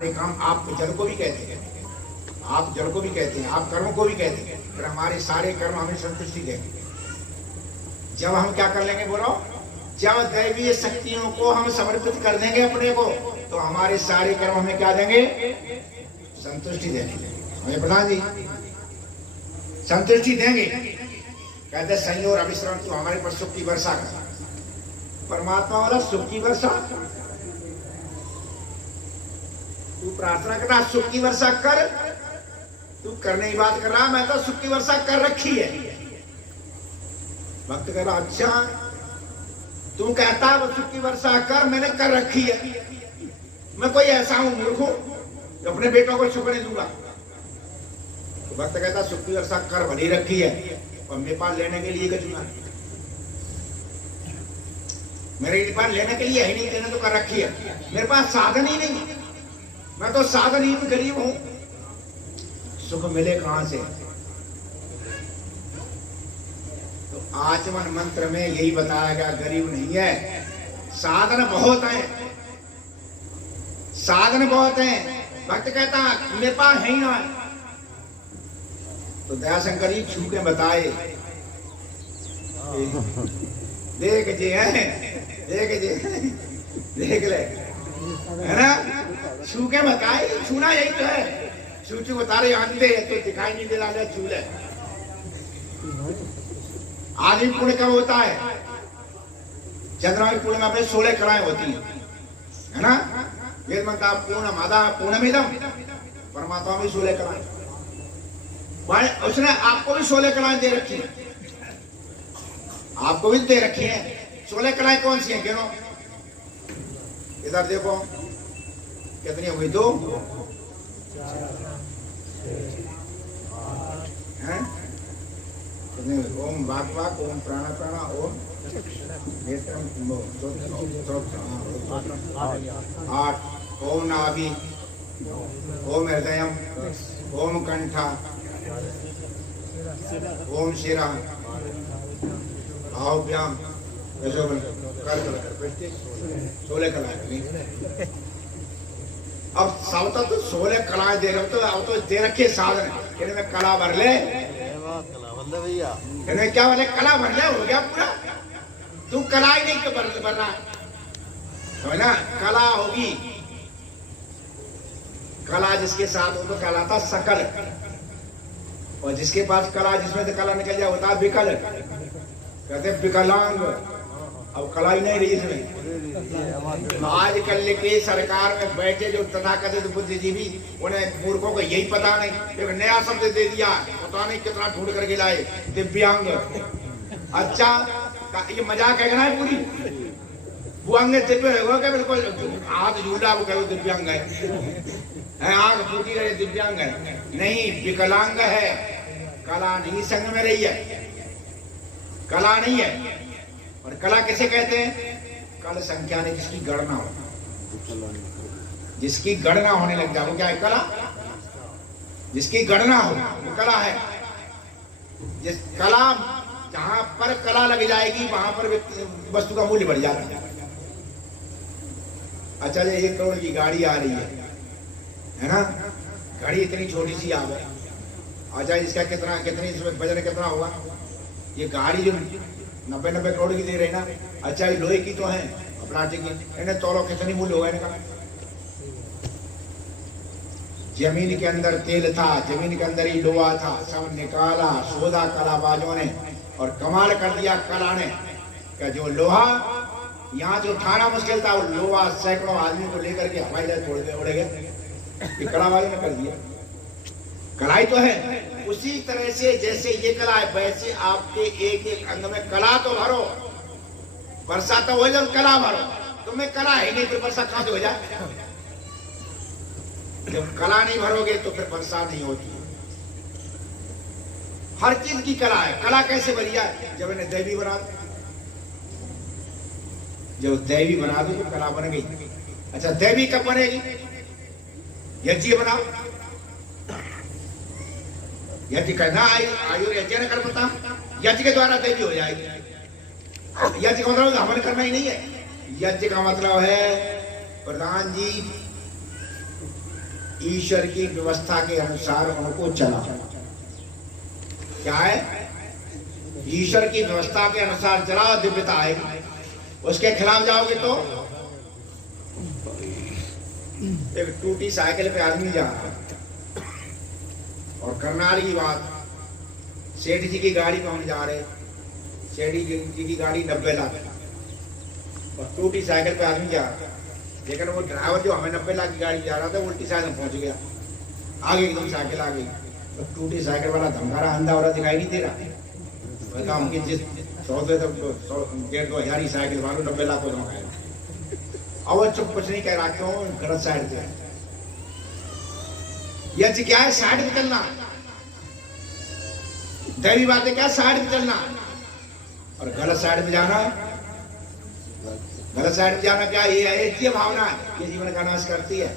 काम आप जड़ को भी कहते हैं, आप जड़ को भी कहते हैं, आप कर्म को भी कहते हैं, फिर हमारे सारे कर्म हमें संतुष्टि देंगे। जब हम क्या कर लेंगे बोलो, जब दैवीय शक्तियों को हम समर्पित कर देंगे अपने को, तो हमारे सारे कर्म हमें क्या देंगे? संतुष्टि देंगे। हमें प्रधान जी संतुष्टि देंगे। कहते संयोग अभिश्रम तो हमारे पर सुख की वर्षा कर। परमात्मा वाला सुख की वर्षा, तू प्रार्थना कर रहा सुख की वर्षा कर, तू करने की बात कर रहा, मैं तो सुख की वर्षा कर रखी है। भक्त कह रहा अच्छा, तू कहता है वो सुख की वर्षा कर, मैंने कर रखी है। मैं कोई ऐसा हूं मूर्ख हूं जो अपने बेटों को सुख नहीं दूंगा? तो भक्त कहता सुख की वर्षा कर भली रखी है, और मेरे पास लेने के लिए कचूना, मेरे पास लेने के लिए है नहीं, तेने तो कर रखी है। मेरे पास साधन ही नहीं, मैं तो साधनहीन गरीब हूं, सुख मिले कहां से? तो आचमन मंत्र में यही बताया गया, गरीब नहीं है, साधन बहुत है, साधन बहुत है। भक्त कहता मेरे पास है ही ना। तो दयाशंकर जी छू के बताए, देख जे है, देख जे देख ले, है ना? छू के बताए, छूना यही तो है। छू बता रहे अंधे तो दिखाई नहीं दे रहा, छू ले। आदि पुण्य कब होता है? चंद्रमा के पुण्य में अपने 16 कलाएं होती है ना? वेद मंत्र पूर्ण मादा पूर्णमिदम, परमात्मा में 16 कलाएं, उसने आपको भी 16 कलाएं दे रखी है, आपको भी दे रखी है। 16 कलाएं कौन सी हैं? गिनो, इधर देखो कितनी हो गई? 2 हैं? ओम वाक वाक, ओम प्राणा प्राणा, ओम नेत्रम 8, ओम नाभि, ओम हृदयम, ओम कंठा, ओम शिरा, भाव्याम, कर 16 कलाएं। अब सब तो 16 कलाएं दे रहे हो, तो अब तो दे रखे साधन, इनमें कला भर ले भैया, इनमें क्या बोले कला भर ले, हो गया पूरा। तू कला ही नहीं भर रहा है ना? कला होगी, कला जिसके साथ हो तो कहलाता सकल, और जिसके पास कला, जिसमें से कला निकल जाए होता है विकल, कहते विकलांग। अब कला ही नहीं रही इसमें। आजकल के सरकार में बैठे जो तथाकथित बुद्धिजीवी, उन्हें मूर्खों को यही पता नहीं, एक नया शब्द दे दिया, पता नहीं कितना ढूंढ करके लाए, दिव्यांग। अच्छा, ये मजाक है ना पूरी? वो अंग दिव्य होगा बिल्कुल, हाथ झूला वो कहो दिव्यांग है, आंख फूटी रहे दिव्यांग है, नहीं विकलांग है। कला नहीं संग में रही है, कला नहीं है। और कला किसे कहते हैं? कल संख्या ने जिसकी गणना हो, जिसकी गणना होने लग जाए वो क्या है? कला। जिसकी गणना हो वो कला है। जिस कला, जहां पर कला लग जाएगी वहां पर वस्तु का मूल्य बढ़ जाता है। अच्छा, 1 करोड़ की गाड़ी आ रही है ना? गाड़ी इतनी छोटी सी आ गई, अच्छा इसका कितनी इसमें वजन कितना होगा? ये गाड़ी जो 90 करोड़ की दे रहे ना, अच्छा ये लोहे की तो है, प्लास्टिक की, इन्हें तोलो कितनी मूल्य होगा इनका? जमीन के अंदर तेल था, जमीन के अंदर ही लोहा था, सब निकाला सोदा कलाबाजों ने, और कमाल कर दिया कला ने। क्या जो लोहा यहाँ जो उठाना मुश्किल था, वो लोहा सैकड़ों आदमी को लेकर के हवाई जहाज छोड़ उड़ गए, ये कलाबाजों ने कर दिया। कलाई तो है। उसी तरह से जैसे ये कला है, वैसे आपके एक एक अंग में कला तो भरो। वर्षा तो हो जाए, कला भरो। तुम्हें कला है नहीं तो वर्षा कहां से हो जाए? जब कला नहीं भरोगे तो फिर वर्षा नहीं होती। हर चीज की कला है। कला कैसे बनी जाए? जब इन्हें दैवी बना दो, जब दैवी बना दो तो कला बन गई। अच्छा, दैवी कब बनेगी? यज्ञ बनाओ, यज्ञ करना, आयु यज्ञ न कर पता, यज्ञ के द्वारा दैवी हो जाएगी। यज्ञ का मतलब हवन करना ही नहीं है। यज्ञ का मतलब है प्रधान जी ईश्वर की व्यवस्था के अनुसार उनको चला। क्या है? ईश्वर की व्यवस्था के अनुसार चला, दिव्यता आएगी। उसके खिलाफ जाओगे तो एक टूटी साइकिल पे आदमी जा रहा है और करनाल की बात, सेठ जी की गाड़ी में हम जा रहे, सेठ जी की गाड़ी 90 लाख और टूटी साइकिल पे आदमी जा रहा, लेकिन वो ड्राइवर जो हमें 90 लाख की गाड़ी जा रहा था उल्टी साइड में पहुंच गया, आगे एकदम साइकिल आ गई। तो टूटी साइकिल वाला धमकारा अंधा हो रहा, दिखाई नहीं दे रहा। बताओ उनकी जिस 100-1,500 की साइकिल वालों 90 लाख को धमकाया। अब वो चुप कुछ नहीं कह रहा, क्यों? गलत साइड पे। यह क्या है? साइड पे चलना। दैवी बातें क्या? साइड पे चलना और गलत साइड पे जाना। गलत साइड पे जाना क्या? ये भावना है, ये जीवन का नाश करती है।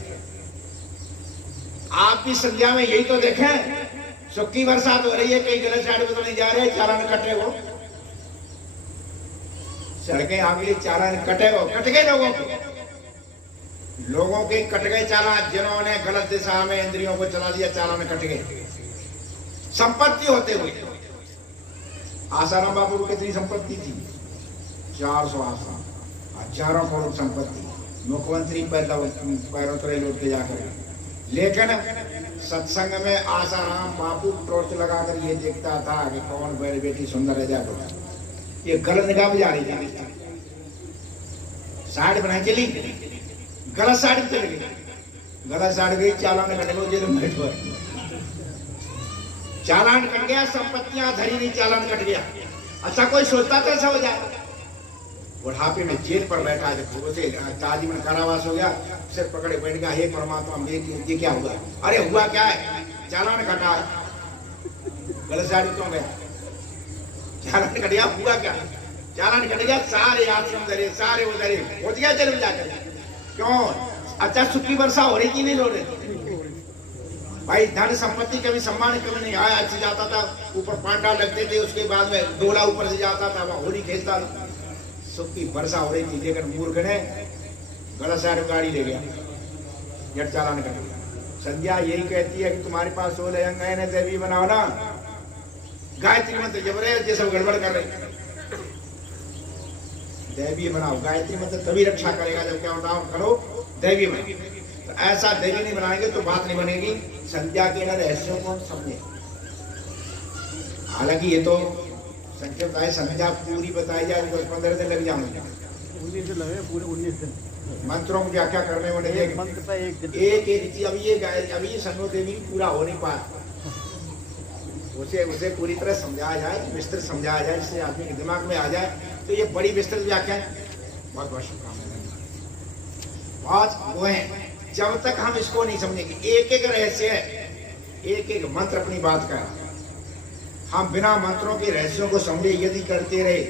आपकी संध्या में यही तो देखें, सुख की बरसात हो रही है, कहीं गलत साइड पे तो नहीं जा रहे, चालान कटे हो, सड़कें आपके चालान कटे हो, कट गए लोगों के कट गए चालान, जिन्होंने गलत दिशा में इंद्रियों को चला दिया, चालान कट गए। संपत्ति होते हुए आसाराम बाबू को कितनी संपत्ति थी? 400 आसाम, हजारों करोड़ संपत्ति, मुख्यमंत्री पैरों तले लौट के जाकर। लेकिन सत्संग में आसाराम बापू टॉर्च लगाकर ये देखता था कि कौन मेरी बेटी सुंदर है, जाकर ये गलत निगाह में जा रही है, साइड बनाई चली, गलत साइड चल गई, गलत साइड गई, चालान कट गया, जेल में बैठ गए। चालान कट गया, संपत्तियां धरी नहीं, चालान कट गया। अच्छा कोई सोचता था ऐसा हो जाए? बुढ़ापे में जेल पर बैठा है, उसे आजीवन कारावास हो गया, सिर पकड़े बैठ गया, हे परमात्मा ये क्या हुआ? अरे हुआ क्या है? चालान कटा, गलत साइड क्यों गया? चालान कट गया, हुआ क्या? चालान कट गया, सारे आश्रम धरे, सारे वो धरे, पहुंच गया जेल में जाकर। क्यों? अच्छा सुख की वर्षा हो रही कि नहीं हो रही? भाई धन संपत्ति कभी सम्मान कभी नहीं आया, अच्छे जाता था, ऊपर पांडा लगते थे, उसके बाद में डोला ऊपर से जाता था, वहां होली खेलता था, सुख की वर्षा हो रही थी, लेकिन मूर्ख ने गलत साइड गाड़ी ले गया, जट चालान कर दिया। संध्या यही कहती है कि तुम्हारे पास 16 अंग है ना, देवी बनाओ ना, गायत्री मंत्र जब रहे, ये सब गड़बड़ कर रहे, देवी बनाओ, गायत्री मंत्र तभी रक्षा करेगा जब क्या बताओ करो, देवी में। तो ऐसा देवी नहीं बनाएंगे तो बात नहीं बनेगी। संध्या के न रहस्यों को समझे। हालांकि ये तो संक्षिप्त है, संध्या पूरी बताई जाए तो 15 दिन लग जाएंगे, 19 दिन लगे, पूरे 19 दिन मंत्रों में क्या क्या करने वाले, अभी ये संगो देवी पूरा हो नहीं पाया, उसे पूरी तरह समझाया जाए, विस्तृत समझाया जाए, जिससे आदमी के दिमाग में आ जाए। तो ये बड़ी विस्तृत व्याख्या है। बहुत बहुत शुभकामनाएं। बहुत वो है, जब तक हम इसको नहीं समझेंगे, एक एक रहस्य है, एक एक मंत्र अपनी बात का, हम बिना मंत्रों के रहस्यों को समझे यदि करते रहे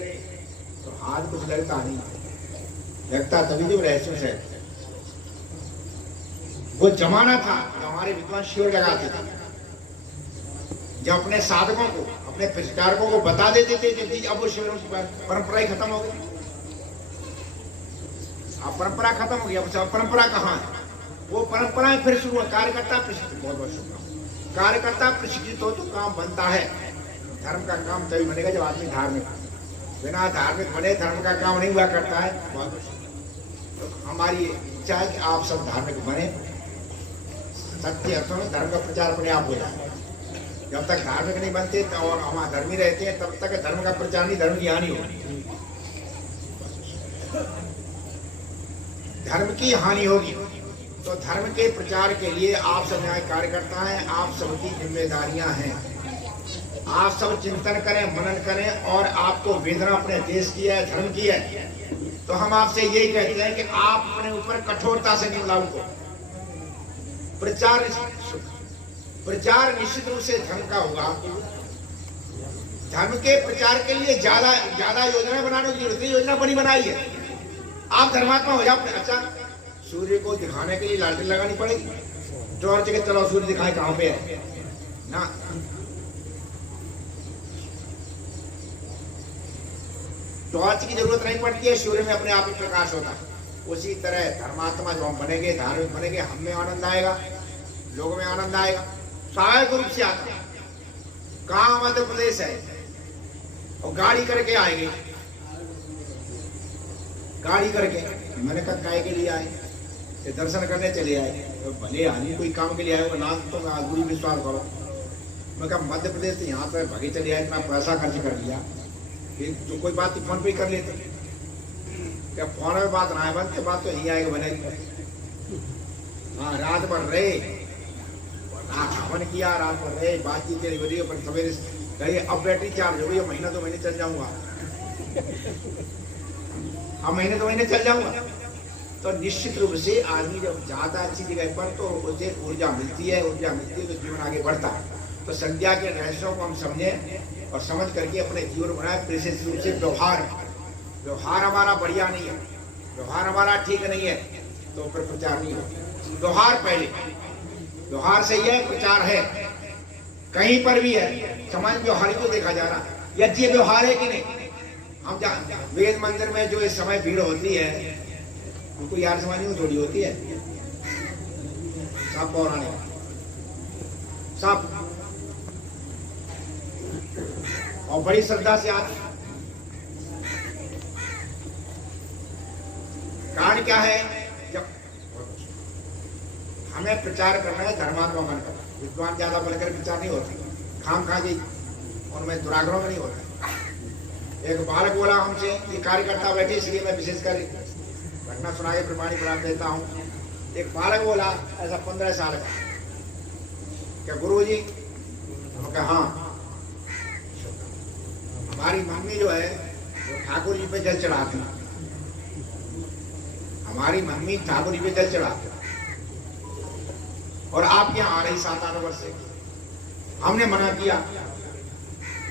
तो हाथ कुछ लगता नहीं, लगता तभी जब रहस्यों से। वो जमाना था जब हमारे विद्वान शिविर लगाते थे, जब अपने साधकों को, अपने प्रचारकों को बता देते थे जल्दी, अब वो शिविरों की परंपरा ही खत्म हो गई। अब परंपरा खत्म हो गई, अब परंपरा कहाँ है? वो परंपराएं फिर शुरू, कार्यकर्ता प्रशिक्षित, बहुत बहुत शुभ, कार्यकर्ता प्रशिक्षित हो तो काम बनता है। धर्म का काम तभी बनेगा जब आदमी धार्मिक, बिना धार्मिक बने धर्म का काम नहीं हुआ करता है। बहुत तो हमारी इच्छा है कि आप सब धार्मिक बने, सत्य अर्थों में धर्म का प्रचार अपने आप हो जाए। जब तक धार्मिक नहीं बनते और हम धर्मी रहते हैं, तब तक धर्म का प्रचार नहीं, धर्म की हानि होगी, धर्म की हानि होगी। तो धर्म के प्रचार के लिए आप सब यहाँ कार्यकर्ता हैं, आप सबकी जिम्मेदारियां हैं। आप सब चिंतन करें, मनन करें, और आपको वेदना अपने देश की है, धर्म की है, तो हम आपसे यही कहते हैं कि आप अपने ऊपर कठोरता से नहीं लागू करो। प्रचार निश्चित रूप से धर्म का होगा। धर्म के प्रचार के लिए ज्यादा योजना बनाने की जरूरत है, योजना बनी बनाई है। आप धर्मात्मा हो जाओ। अच्छा सूर्य को दिखाने के लिए लालटेन लगानी पड़ेगी, टॉर्च के चलो सूर्य दिखाए कहां पे है ना। टॉर्च की जरूरत नहीं पड़ती है, सूर्य में अपने आप ही प्रकाश होता है। उसी तरह धर्मात्मा जो हम बनेंगे, धार्मिक बनेंगे, हम में आनंद आएगा, लोगों में आनंद आएगा, स्वाभाविक रूप से आता। कहाँ मध्य प्रदेश है और गाड़ी करके आएंगे, गाड़ी करके। मैंने कहा काय के लिए आए? ये दर्शन करने चले आए। तो भले आदमी कोई काम के लिए आए, वो ना तो गुरु विश्वास करो। मैं कहा मध्य प्रदेश से यहाँ पर भागे चले आए, इतना पैसा खर्च कर दिया, जो कोई बात फोन पे कर लेते। क्या फोन में बात ना है बनते, बात तो यही आएगा बने। हाँ, रात भर रहे, हवन किया, रात भर रहे, बातचीत करी, पर सवेरे कहिए अब बैटरी चार्ज हो गई, महीना 2 महीने चल जाऊंगा, अब महीने 2 महीने चल जाऊंगा। तो निश्चित रूप से आदमी जब ज्यादा अच्छी जगह पर तो उसे ऊर्जा मिलती है, ऊर्जा मिलती है तो जीवन आगे बढ़ता है। तो संध्या के रहस्यों को हम समझें और समझ करके अपने जीवन बनाए। विशेष रूप से व्यवहार हमारा बढ़िया नहीं है, व्यवहार हमारा ठीक नहीं है, तो फिर प्रचार नहीं होगा। व्यवहार पहले, व्यवहार सही है, प्रचार है, कहीं पर भी है, समाज व्यवहार को देखा जा रहा है, यज्ञ व्यवहार है कि नहीं। हम वेद मंदिर में जो इस समय भीड़ होती है, उनको यार समाज थोड़ी होती है, सब पौराणिक सब, और बड़ी श्रद्धा से आते। कारण क्या है, जब हमें प्रचार करना है धर्मात्मा बनकर, विद्वान ज्यादा बनकर प्रचार नहीं होता, खाम खा जी उनमें दुराग्रह में नहीं होता। एक बालक बोला हमसे, ये कार्यकर्ता बैठे इसलिए मैं विशेषकर घटना सुना के प्रमाणित बना देता हूँ। एक बालक बोला ऐसा 15 साल का, क्या गुरु जी? हम कहा हाँ, हमारी मम्मी जो है वो ठाकुर जी पे जल चढ़ाती, हमारी मम्मी ठाकुर जी पे जल चढ़ाती, और आप यहाँ आ रही 7-8 वर्ष से। हमने मना किया,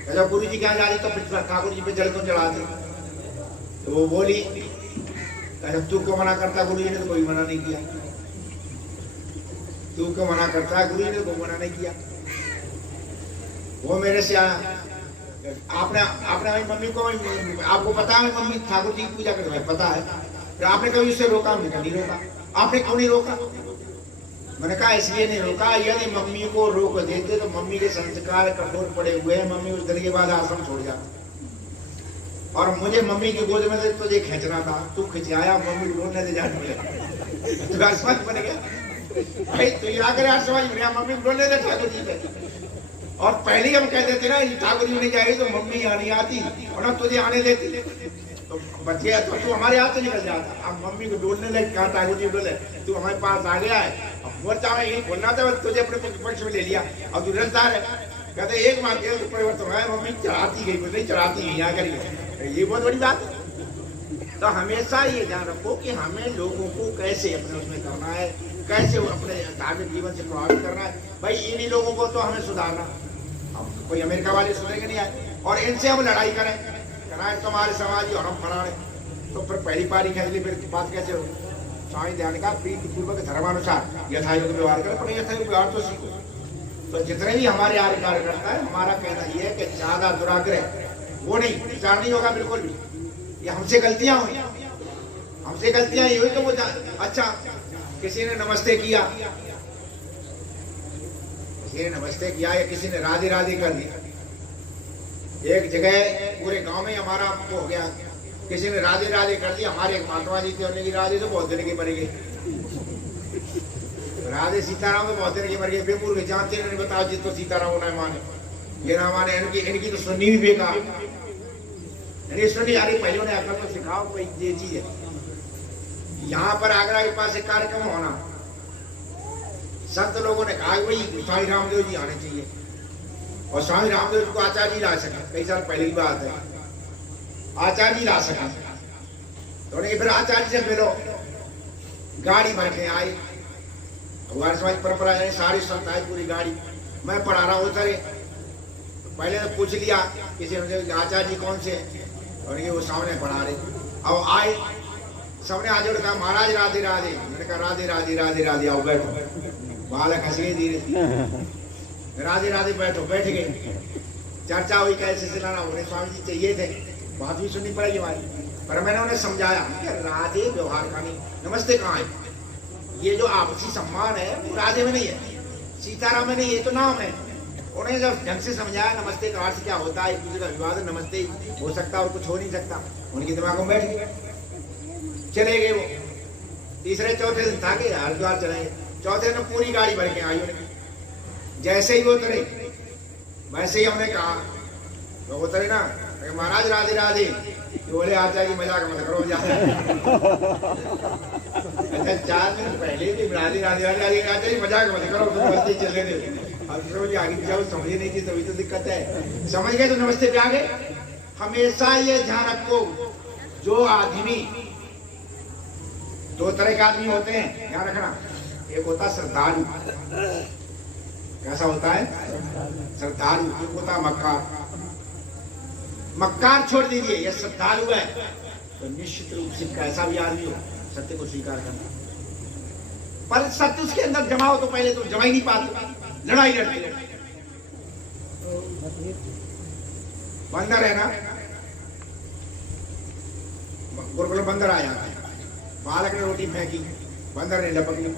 जब गुरु जी क्या जा रही तो फिर ठाकुर जी पे जल तो चढ़ाते। तो वो बोली, तू क्यों मना करता? गुरु जी ने तो कोई मना नहीं किया। तू क्यों मना करता? गुरु जी ने कोई मना नहीं किया। वो मेरे से आपने मम्मी को, आपको पता है मम्मी ठाकुर जी की पूजा करते हैं, पता है, फिर आपने कभी उससे रोका? हमने कभी नहीं रोका। आपने क्यों नहीं रोका? मैंने कहा इसलिए नहीं रोका, यदि मम्मी को रोक देते तो मम्मी के संस्कार कठोर पड़े हुए हैं, मम्मी उस दिन के बाद आश्रम छोड़ जाती, और मुझे मम्मी की गोद में तुझे खींचना था, तू खिंचाया, मम्मी बोलने दे जाने तो समझ बन गया भाई, तू यहाँ कर समझ गया, मम्मी बोलने दे ठाकुर जी पे। और पहले हम कह देते ना ठाकुर जी नहीं जाएगी तो मम्मी नहीं आती, और ना तुझे आने देती, तो बच्चे तो तू हमारे हाथ से निकल जाता। अब मम्मी को डोलने लगे, कहा ठाकुर जी बोले तू हमारे पास आ गया है, अब बोलता मैं यही बोलना था, तुझे अपने पक्ष में ले लिया, अब तू डरता है। कहते एक बात परिवर्तन है, मम्मी चढ़ाती गई, नहीं चढ़ाती गई, यहाँ करिए, ये बहुत बड़ी बात है। तो हमेशा ये ध्यान रखो कि हमें लोगों को कैसे अपने उसमें करना है, कैसे अपने धार्मिक जीवन से प्रभावित करना है। भाई इन्हीं लोगों को तो हमें सुधारना, अब कोई अमेरिका वाले सुधरेंगे नहीं आए, और इनसे हम लड़ाई करें, कराए तुम्हारे समाज और हम फराड़े, तो फिर पहली पारी खेल ली, फिर बात कैसे हो? स्वामी ध्यान का प्रीतिपूर्वक धर्मानुसार यथायोग्य व्यवहार करें, पर यथायोग्य व्यवहार तो सीखो। तो जितने भी हमारे आर्य कार्यकर्ता है, हमारा कहना यह है कि ज्यादा दुराग्रह वो नहीं, विचार नहीं होगा बिल्कुल भी। ये हमसे गलतियां हुई, हमसे गलतियां ये हुई तो वो अच्छा, किसी ने नमस्ते किया, किसी ने नमस्ते किया या किसी ने राधे राधे कर दिया। एक जगह पूरे गांव में हमारा हो गया, किसी ने राधे राधे कर दिया। हमारे एक महात्मा जी थे, उन्होंने राधे तो बहुत दिन की मर गई, राधे सीताराम तो बहुत दिन की मर गई, बेपूर के जानते नहीं, बताओ जिसको सीताराम होना माने, ये ना माने, इनकी तो सुननी भी बेकार, सुनी यार पहले उन्हें अकल तो सिखाओ, कोई ये चीज है। यहाँ पर आगरा के पास एक कार्यक्रम होना, संत लोगों ने कहा भाई स्वामी रामदेव जी आने चाहिए, और स्वामी रामदेव जी को आचार्य जी ला सके, कई साल पहले की बात है, आचार्य जी ला सका। तो फिर आचार्य से मिलो, गाड़ी भर के आई, हमारे समाज परंपरा है, सारी संत आई पूरी गाड़ी, मैं पढ़ा रहा हूँ उतरे, पहले ने पूछ लिया किसी ने आचार्य जी कौन से, और ये वो सामने पढ़ा रहे। अब आए सामने आज कहा महाराज राधे राधे, मैंने कहा राधे राधे राधे राधे, आओ बैठो। बालक हंस गए धीरे, राधे राधे बैठो, बैठ गए। चर्चा हुई कैसे सिलाना, उन्हें स्वामी जी चाहिए थे, बात भी सुननी पड़ेगी हमारी, पर मैंने उन्हें समझाया कि राधे व्यवहार का नहीं, नमस्ते कहाँ है, ये जो आपसी सम्मान है वो राधे में नहीं है, सीताराम ने ये तो नाम है। उन्हें जब ढंग से समझाया नमस्ते का अर्थ क्या होता है, एक दूसरे का अभिवादन नमस्ते ही हो सकता और कुछ हो नहीं सकता, उनके दिमाग में बैठ गया। चले गए वो। तीसरे चौथे दिन था कि हरिद्वार चले गए। चौथे दिन पूरी गाड़ी भर के आई उन्हें। जैसे ही वो उतरे वैसे ही हमने कहा, वो उतरे ना, महाराज राधे राधे। बोले आचार्य जी मजाक मत करो ज्यादा। अच्छा 4 मिनट पहले भी राधे राधे राधे आचार्य जी मजाक मत करो, तो नमस्ते चले गए। अब समझ आगे जाओ, समझे नहीं थी तभी तो दिक्कत है। समझ गए तो नमस्ते पे आ गए। हमेशा ये ध्यान रखो, जो आदमी 2 तरह के आदमी होते हैं, ध्यान रखना। एक होता है श्रद्धालु। कैसा होता है? श्रद्धालु। एक होता है मक्कार। मक्कार छोड़ दीजिए, यह श्रद्धालु है तो निश्चित रूप से कैसा भी आदमी हो सत्य को स्वीकार करना। पर सत्य उसके अंदर जमा हो तो पहले तो जमा ही नहीं पाते, लड़ाई लड़ते हो। बंदर है ना, गुरुकुल बंदर आया, बालक ने रोटी फेंकी, बंदर ने लपक ली।